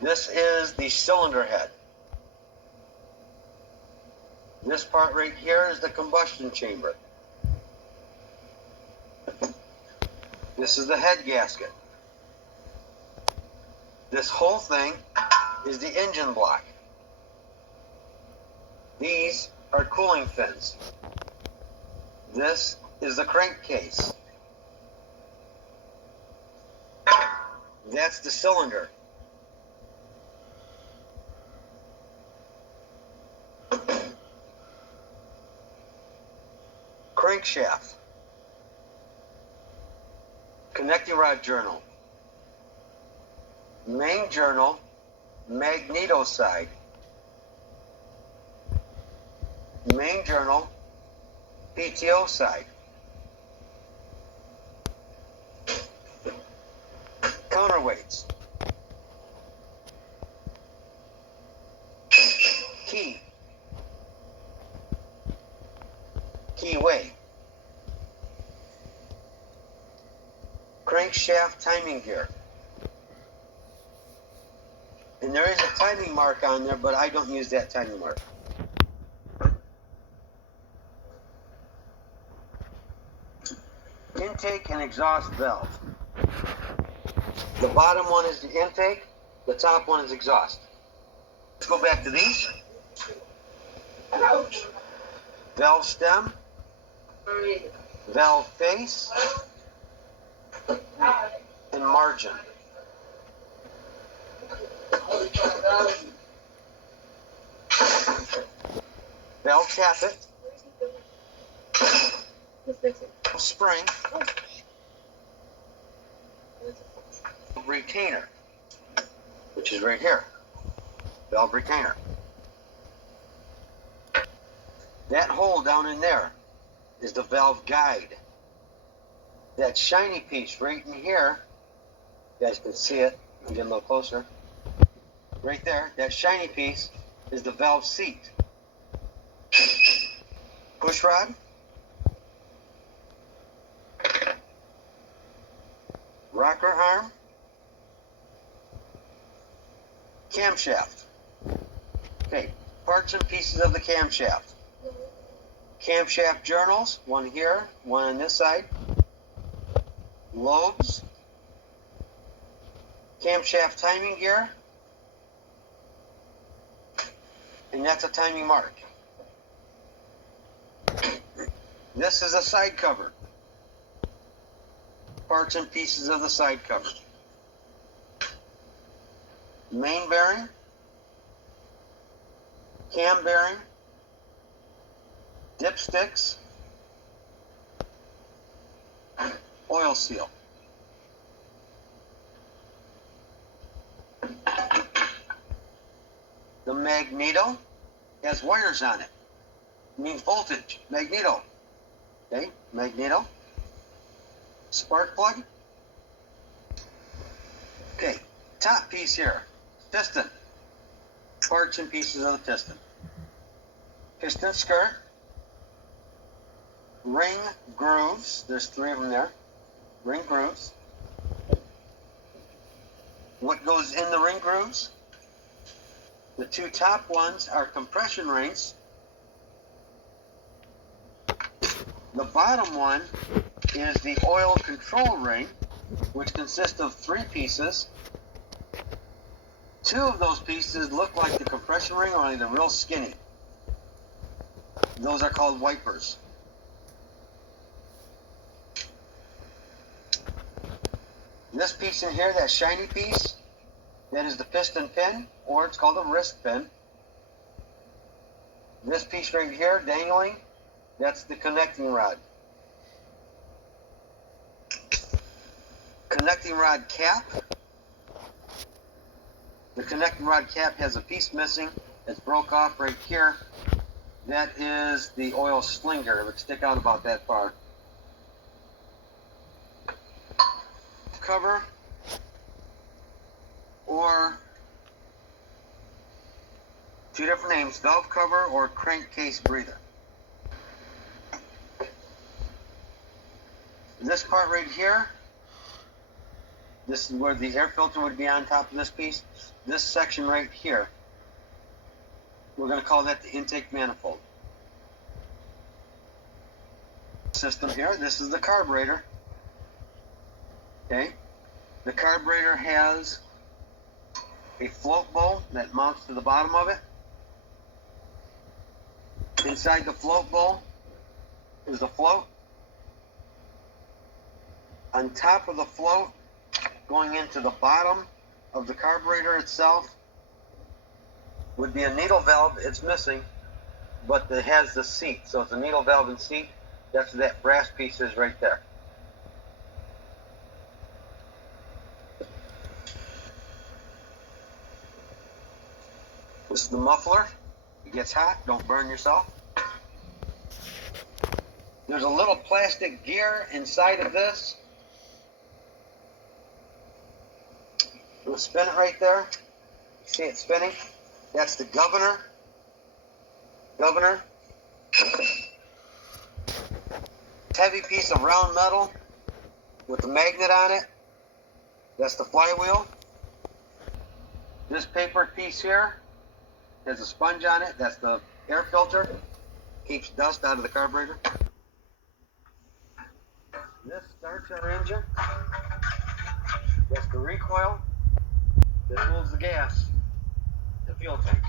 This is the cylinder head. This part right here is the combustion chamber. This is the head gasket. This whole thing is the engine block. These are cooling fins. This is the crankcase. That's the cylinder. Crankshaft. Connecting rod journal. Main journal, magneto side. Main journal, PTO side. Counterweights. Key. Keyway. Crankshaft timing gear. And there is a timing mark on there, but I don't use that timing mark. Intake and exhaust valve. The bottom one is the intake, the top one is exhaust. Let's go back to these. Valve stem, valve face, and margin. Valve tappet, spring, retainer, which is right here. Valve retainer. That hole down in there is the valve guide. That shiny piece right in here, you guys can see it, I'll get a little closer. Right there, that shiny piece is the valve seat. Push rod. Rocker arm. Camshaft. Okay, parts and pieces of the camshaft. Camshaft journals, one here, one on this side. Lobes. Camshaft timing gear. And that's a timing mark. This is a side cover. Parts and pieces of the side cover. Main bearing. Cam bearing. Dipsticks. Oil seal. The magneto has wires on it. It means voltage. Magneto. Okay, magneto. Spark plug. Okay, top piece here. Piston. Parts and pieces of the piston. Piston skirt. Ring grooves. There's 3 of them there. Ring grooves. What goes in the ring grooves? The 2 top ones are compression rings. The bottom one is the oil control ring, which consists of 3 pieces. 2 of those pieces look like the compression ring, only they're real skinny. Those are called wipers. This piece in here, that shiny piece, that is the piston pin, or it's called a wrist pin. This piece right here, dangling, that's the connecting rod. Connecting rod cap. The connecting rod cap has a piece missing. It's broke off right here. That is the oil slinger. It would stick out about that far. Cover, or 2 different names, valve cover or crankcase breather. This part right here This is where the air filter would be on top of this piece. This section right here, we're going to call that the intake manifold. System here, this is the carburetor. Okay, the carburetor has a float bowl that mounts to the bottom of it. Inside the float bowl is the float. On top of the float, going into the bottom of the carburetor itself, would be a needle valve. It's missing, but it has the seat. So it's a needle valve and seat. That's what that brass piece is right there. This is the muffler. It gets hot, don't burn yourself. There's a little plastic gear inside of this. We'll spin it right there. See it spinning? That's the governor. Heavy piece of round metal with a magnet on it. That's the flywheel. This paper piece here has a sponge on it. That's the air filter. Keeps dust out of the carburetor. This starts our engine. That's the recoil. This holds the gas, the fuel tank.